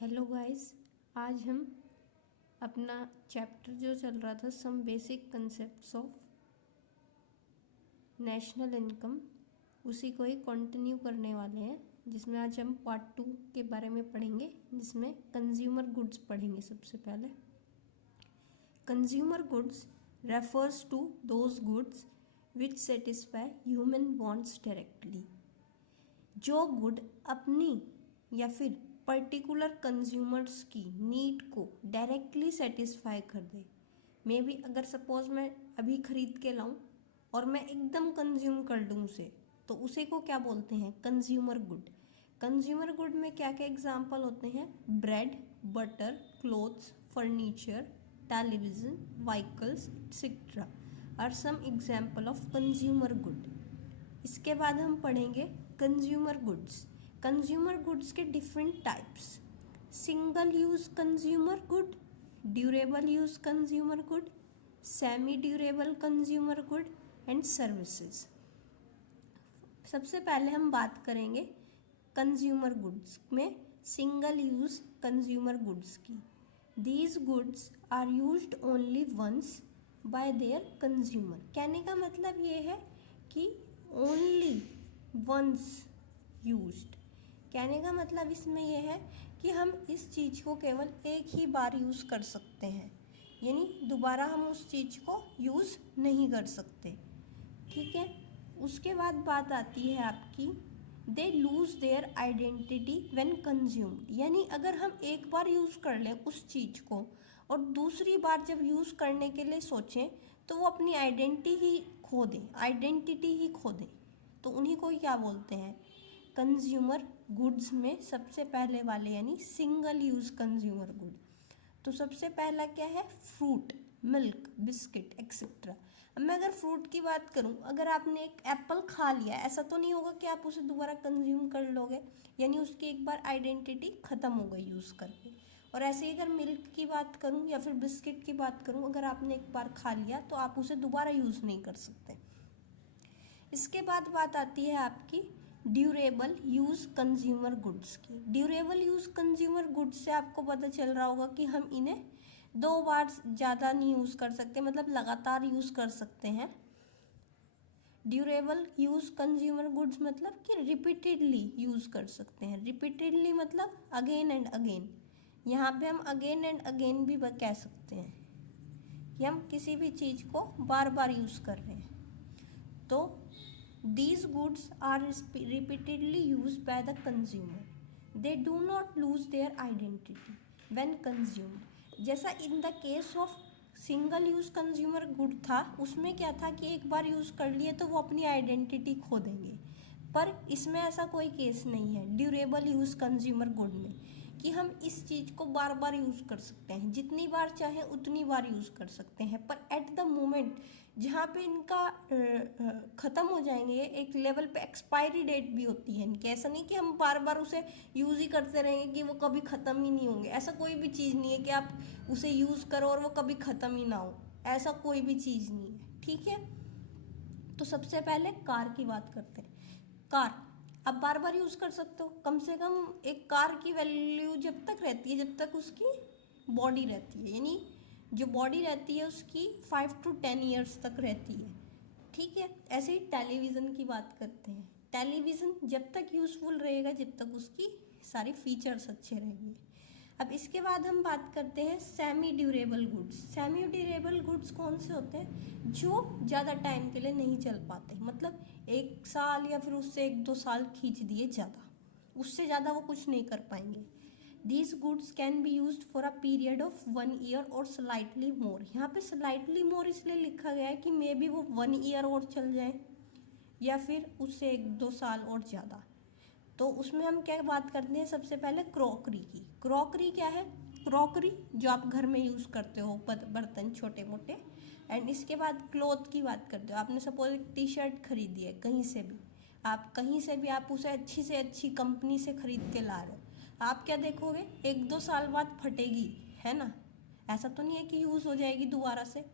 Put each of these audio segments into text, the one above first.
Hello guys. आज हम अपना चैप्टर जो चल रहा था some basic concepts of national income, उसी को ही कंटिन्यू करने वाले हैं, जिसमें आज हम पार्ट 2 के बारे में पढ़ेंगे, जिसमें कंज्यूमर गुड्स पढ़ेंगे। सबसे पहले consumer goods refers to those goods which satisfy human wants directly. जो गुड अपनी या फिर पर्टिकुलर कंज्यूमर्स की नीड को डायरेक्टली सेटिस्फाई कर दे। मे बी अगर सपोज मैं अभी खरीद के लाऊं और मैं एकदम कंज्यूम कर लूँ उसे, तो उसे को क्या बोलते हैं? Consumer good. कंज्यूमर गुड में क्या क्या एग्जाम्पल होते हैं? Bread, butter, clothes, furniture, television, vehicles etcetera are some example of consumer good. इसके बाद हम पढ़ेंगे कंज्यूमर गुड्स। कंज्यूमर गुड्स के different types: single use consumer good, durable use consumer good, semi durable consumer good and services. सबसे पहले हम बात करेंगे कंज्यूमर गुड्स में सिंगल यूज कंज्यूमर गुड्स की। These goods are used only once by their consumer. कहने का मतलब ये है कि ओनली वंस यूज्ड। कहने का मतलब इसमें यह है कि हम इस चीज़ को केवल एक ही बार यूज़ कर सकते हैं, यानी दोबारा हम उस चीज़ को यूज़ नहीं कर सकते। ठीक है। उसके बाद बात आती है आपकी they lose their identity when consumed. यानी अगर हम एक बार यूज़ कर लें उस चीज़ को और दूसरी बार जब यूज़ करने के लिए सोचें तो वो अपनी आइडेंटिटी ही खो दें, तो उन्हीं को क्या बोलते हैं? कंज्यूमर गुड्स में सबसे पहले वाले यानी सिंगल यूज़ कंज्यूमर गुड। तो सबसे पहला क्या है? Fruit, milk, biscuit etcetera. अब मैं अगर फ्रूट की बात करूं, अगर आपने एक एप्पल खा लिया, ऐसा तो नहीं होगा कि आप उसे दोबारा कंज्यूम कर लोगे, यानी उसकी एक बार आइडेंटिटी ख़त्म हो गई यूज़ करके। और ऐसे ही अगर मिल्क की बात करूं या फिर बिस्किट की बात करूं, अगर आपने एक बार खा लिया तो आप उसे दोबारा यूज़ नहीं कर सकते। इसके बाद बात आती है आपकी ड्यूरेबल यूज़ कंज्यूमर गुड्स की। ड्यूरेबल यूज़ कंज्यूमर गुड्स से आपको पता चल रहा होगा कि हम इन्हें 2 बार ज़्यादा नहीं यूज़ कर सकते, मतलब लगातार यूज़ कर सकते हैं। ड्यूरेबल यूज़ कंज्यूमर गुड्स मतलब कि रिपीटेडली यूज़ कर सकते हैं। रिपीटेडली मतलब अगेन एंड अगेन। यहाँ पे हम अगेन एंड अगेन भी कह सकते हैं कि हम किसी भी चीज़ को बार बार यूज़ कर रहे हैं। तो these goods are repeatedly used by the consumer. They do not lose their identity when consumed. जैसा इन the case of single use consumer good था, उसमें क्या था कि एक बार यूज़ कर लिए तो वो अपनी आइडेंटिटी खो देंगे, पर इसमें ऐसा कोई केस नहीं है ड्यूरेबल यूज़ कंज्यूमर गुड में कि हम इस चीज़ को बार बार यूज़ कर सकते हैं, जितनी बार चाहे उतनी बार यूज़ कर सकते हैं। पर एट द मोमेंट जहाँ पे इनका ख़त्म हो जाएंगे, एक लेवल पे एक्सपायरी डेट भी होती है इनकी। ऐसा नहीं कि हम बार बार उसे यूज़ ही करते रहेंगे कि वो कभी ख़त्म ही नहीं होंगे। ऐसा कोई भी चीज़ नहीं है कि आप उसे यूज़ करो और वो कभी ख़त्म ही ना हो, ऐसा कोई भी चीज़ नहीं है। ठीक है। तो सबसे पहले कार की बात करते हैं। कार आप बार बार यूज़ कर सकते हो। कम से कम एक कार की वैल्यू जब तक रहती है जब तक उसकी बॉडी रहती है, यानी जो बॉडी रहती है उसकी 5 to 10 ईयर्स तक रहती है। ठीक है। ऐसे ही टेलीविज़न की बात करते हैं। टेलीविज़न जब तक यूज़फुल रहेगा जब तक उसकी सारी फीचर्स अच्छे रहेंगे। अब इसके बाद हम बात करते हैं semi durable goods. Semi durable goods कौन से होते हैं? जो ज़्यादा टाइम के लिए नहीं चल पाते, मतलब 1 साल या फिर उससे 1-2 साल खींच दिए ज़्यादा, उससे ज़्यादा वो कुछ नहीं कर पाएंगे। These goods can be used for a period of 1 year or slightly more। यहाँ पे slightly more इसलिए लिखा गया है कि मे बी वो 1 year और चल जाए या फिर उससे 1-2 साल और ज़्यादा। तो उसमें हम क्या बात करते हैं? सबसे पहले क्रॉकरी की। क्रॉकरी क्या है? क्रॉकरी जो आप घर में यूज़ करते हो, बर्तन छोटे मोटे। एंड इसके बाद क्लॉथ की बात करते हो। आपने सपोज एक टी शर्ट खरीदी है, कहीं से भी आप उसे अच्छी से अच्छी कंपनी से खरीद के ला रहे हो, आप क्या देखोगे? 1-2 साल बाद फटेगी, है ना? ऐसा तो नहीं है कि यूज़ हो जाएगी दोबारा से।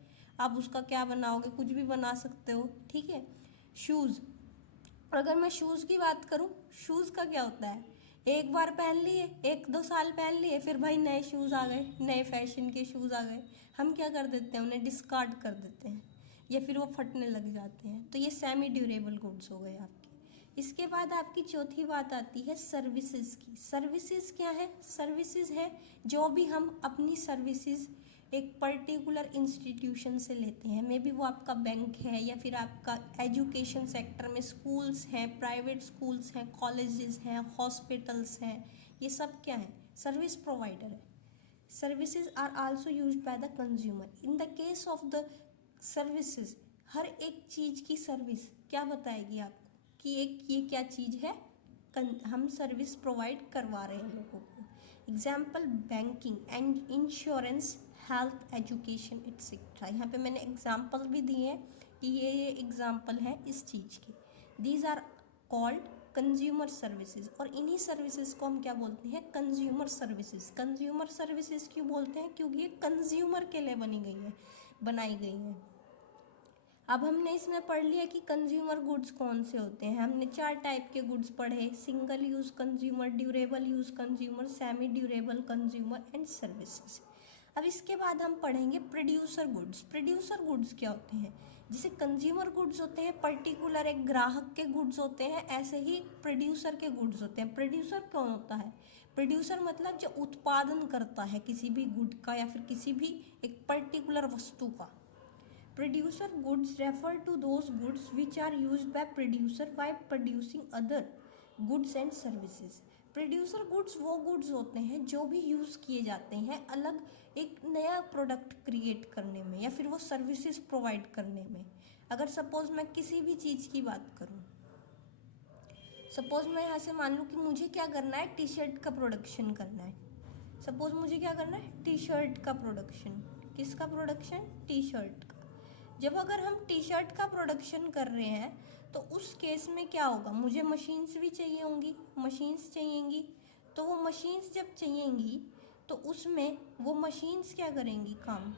आप उसका क्या बनाओगे? कुछ भी बना सकते हो। ठीक है। शूज़, और अगर मैं शूज़ की बात करूं, शूज़ का क्या होता है? एक बार पहन लिए, 1-2 साल पहन लिए, फिर भाई नए शूज़ आ गए, नए फैशन के शूज़ आ गए, हम क्या कर देते हैं, उन्हें डिस्कार्ड कर देते हैं या फिर वो फटने लग जाते हैं। तो ये सेमी ड्यूरेबल गुड्स हो गए आपके। इसके बाद आपकी चौथी बात आती है सर्विसेज की। सर्विसेज क्या है? सर्विसेज है जो भी हम अपनी सर्विसेज एक पर्टिकुलर इंस्टीट्यूशन से लेते हैं, मे बी वो आपका बैंक है या फिर आपका एजुकेशन सेक्टर में स्कूल्स हैं, प्राइवेट स्कूल्स हैं, कॉलेजेस हैं, हॉस्पिटल्स हैं, ये सब क्या है? सर्विस प्रोवाइडर है। Services are also used by the consumer. In the case of the services, हर एक चीज़ की सर्विस क्या बताएगी आपको कि एक ये क्या चीज़ है, हम सर्विस प्रोवाइड करवा रहे हैं लोगों को। Example banking and insurance, health, education etcetera. यहाँ पे मैंने एग्जाम्पल भी दिए हैं कि ये एग्जाम्पल है इस चीज़ के। These are called consumer services. और इन्हीं सर्विसेज को हम क्या बोलते हैं? Consumer services. कंज्यूमर सर्विसेज क्यों बोलते हैं? क्योंकि ये कंज्यूमर के लिए बनाई गई है। अब हमने इसमें पढ़ लिया कि कंज्यूमर गुड्स कौन से होते हैं। हमने 4 टाइप के गुड्स पढ़े, single use consumer, durable use consumer, semi durable consumer and services. अब इसके बाद हम पढ़ेंगे प्रोड्यूसर गुड्स। प्रोड्यूसर गुड्स क्या होते हैं? जैसे कंज्यूमर गुड्स होते हैं पर्टिकुलर एक ग्राहक के गुड्स होते हैं, ऐसे ही प्रोड्यूसर के गुड्स होते हैं। प्रोड्यूसर कौन होता है? प्रोड्यूसर मतलब जो उत्पादन करता है किसी भी गुड का या फिर किसी भी एक पर्टिकुलर वस्तु का। Producer goods refer to those goods which are used by producer while producing other goods and services. Producer goods वो गुड्स होते हैं जो भी यूज़ किए जाते हैं अलग एक नया प्रोडक्ट क्रिएट करने में या फिर वो सर्विसेज प्रोवाइड करने में। अगर सपोज मैं किसी भी चीज़ की बात करूँ, सपोज मैं यहाँ से मान लूँ कि मुझे क्या करना है, टी शर्ट का प्रोडक्शन करना है। सपोज मुझे क्या करना है, टी शर्ट का प्रोडक्शन। किसका प्रोडक्शन? टी शर्ट का। जब अगर हम टी शर्ट का प्रोडक्शन कर रहे हैं तो उस केस में क्या होगा, मुझे मशीन्स भी चाहिए होंगी, मशीन्स चाहिएंगी। तो वो मशीन्स जब चाहिएंगी तो उसमें वो मशीन्स क्या करेंगी काम,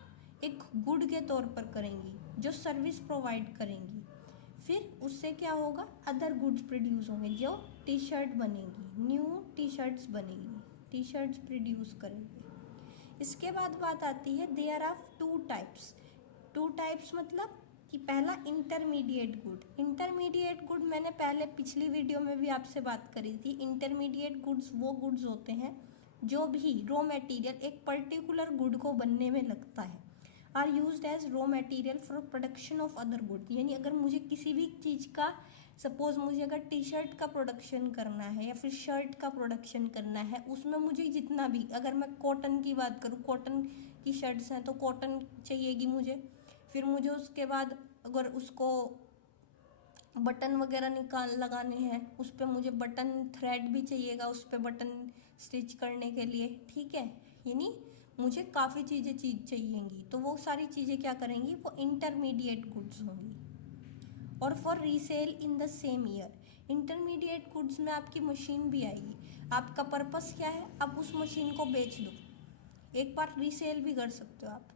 एक गुड के तौर पर करेंगी जो सर्विस प्रोवाइड करेंगी। फिर उससे क्या होगा, अदर गुड्स प्रोड्यूस होंगे, जो टी शर्ट बनेगी, न्यू टी शर्ट्स बनेगी, टी शर्ट्स प्रोड्यूस करेंगे। इसके बाद बात आती है देयर आर 2 टाइप्स। 2 टाइप्स मतलब कि पहला इंटरमीडिएट गुड। इंटरमीडिएट गुड मैंने पहले पिछली वीडियो में भी आपसे बात करी थी। इंटरमीडिएट गुड्स वो गुड्स होते हैं जो भी रॉ मटेरियल एक पर्टिकुलर गुड को बनने में लगता है, are used as raw material for production of other good. यानी अगर मुझे किसी भी चीज़ का, सपोज मुझे अगर टी शर्ट का प्रोडक्शन करना है या फिर शर्ट का प्रोडक्शन करना है, उसमें मुझे जितना भी, अगर मैं कॉटन की बात करूँ, कॉटन की शर्ट्स हैं तो कॉटन चाहिएगी मुझे। फिर मुझे उसके बाद अगर उसको बटन वगैरह लगाने हैं, उस पर मुझे बटन थ्रेड भी चाहिएगा, उस पर बटन स्टिच करने के लिए, ठीक है। यानी मुझे काफ़ी चीज़ें चाहिएंगी, तो वो सारी चीज़ें क्या करेंगी, वो इंटरमीडिएट गुड्स होंगी। और for resale in the same year, intermediate goods में आपकी मशीन भी आएगी। आपका पर्पस क्या है, आप उस मशीन को बेच दो, एक बार रीसेल भी कर सकते हो आप।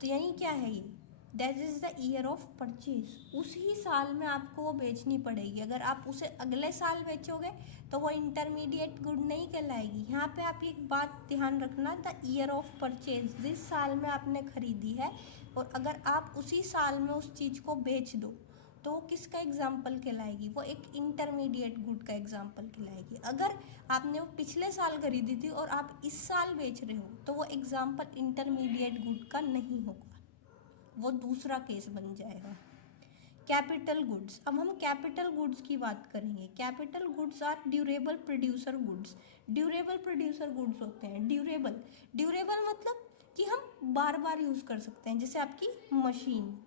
तो यानी क्या है ये, that is the year of purchase. उसी साल में आपको वो बेचनी पड़ेगी। अगर आप उसे अगले साल बेचोगे तो वो इंटरमीडिएट गुड नहीं कहलाएगी। यहाँ पे आप एक बात ध्यान रखना, द ईयर ऑफ परचेज, जिस साल में आपने खरीदी है और अगर आप उसी साल में उस चीज़ को बेच दो तो वो किसका एग्जाम्पल कहलाएगी, वो एक इंटरमीडिएट गुड का एग्जाम्पल कहलाएगी। अगर आपने वो पिछले साल खरीदी थी और आप इस साल बेच रहे हो तो वो एग्जाम्पल इंटरमीडिएट गुड का नहीं होगा, वो दूसरा केस बन जाएगा। कैपिटल गुड्स, अब हम कैपिटल गुड्स की बात करेंगे। Capital goods are durable producer goods. Durable producer goods होते हैं ड्यूरेबल। ड्यूरेबल मतलब कि हम बार बार यूज़ कर सकते हैं, जैसे आपकी machine,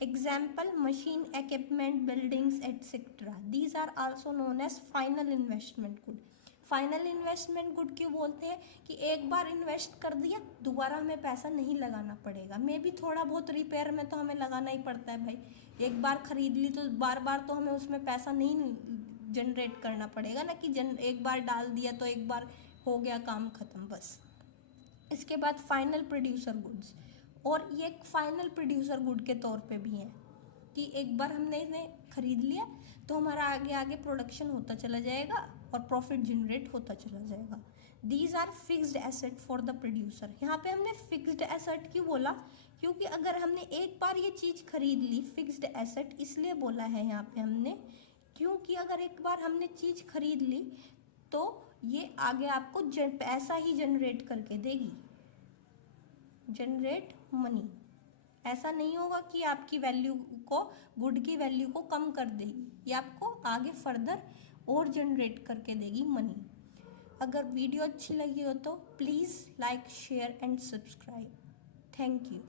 example machine, equipment, buildings etcetera. These are also known as final investment good. Final investment good क्यों बोलते हैं कि एक बार इन्वेस्ट कर दिया, दोबारा हमें पैसा नहीं लगाना पड़ेगा। मे भी थोड़ा बहुत रिपेयर में तो हमें लगाना ही पड़ता है भाई, एक बार खरीद ली तो बार बार तो हमें उसमें पैसा नहीं जनरेट करना पड़ेगा ना, कि एक बार डाल दिया तो एक बार हो गया काम खत्म बस। इसके बाद फाइनल प्रोड्यूसर गुड्स, और ये एक फाइनल प्रोड्यूसर गुड के तौर पे भी हैं कि एक बार हमने इन्हें खरीद लिया तो हमारा आगे आगे प्रोडक्शन होता चला जाएगा और प्रॉफिट जनरेट होता चला जाएगा। These are fixed asset for the producer. यहाँ पे हमने फिक्स्ड एसेट क्यों बोला, क्योंकि अगर हमने एक बार ये चीज़ खरीद ली, फिक्स्ड एसेट इसलिए बोला है यहाँ पे हमने, क्योंकि अगर एक बार हमने चीज़ खरीद ली तो ये आगे आपको पैसा ही जनरेट करके देगी, जनरेट मनी। ऐसा नहीं होगा कि आपकी वैल्यू को, गुड की वैल्यू को कम कर देगी, ये आपको आगे फर्दर और जनरेट करके देगी मनी। अगर वीडियो अच्छी लगी हो तो please like, share and subscribe. Thank you.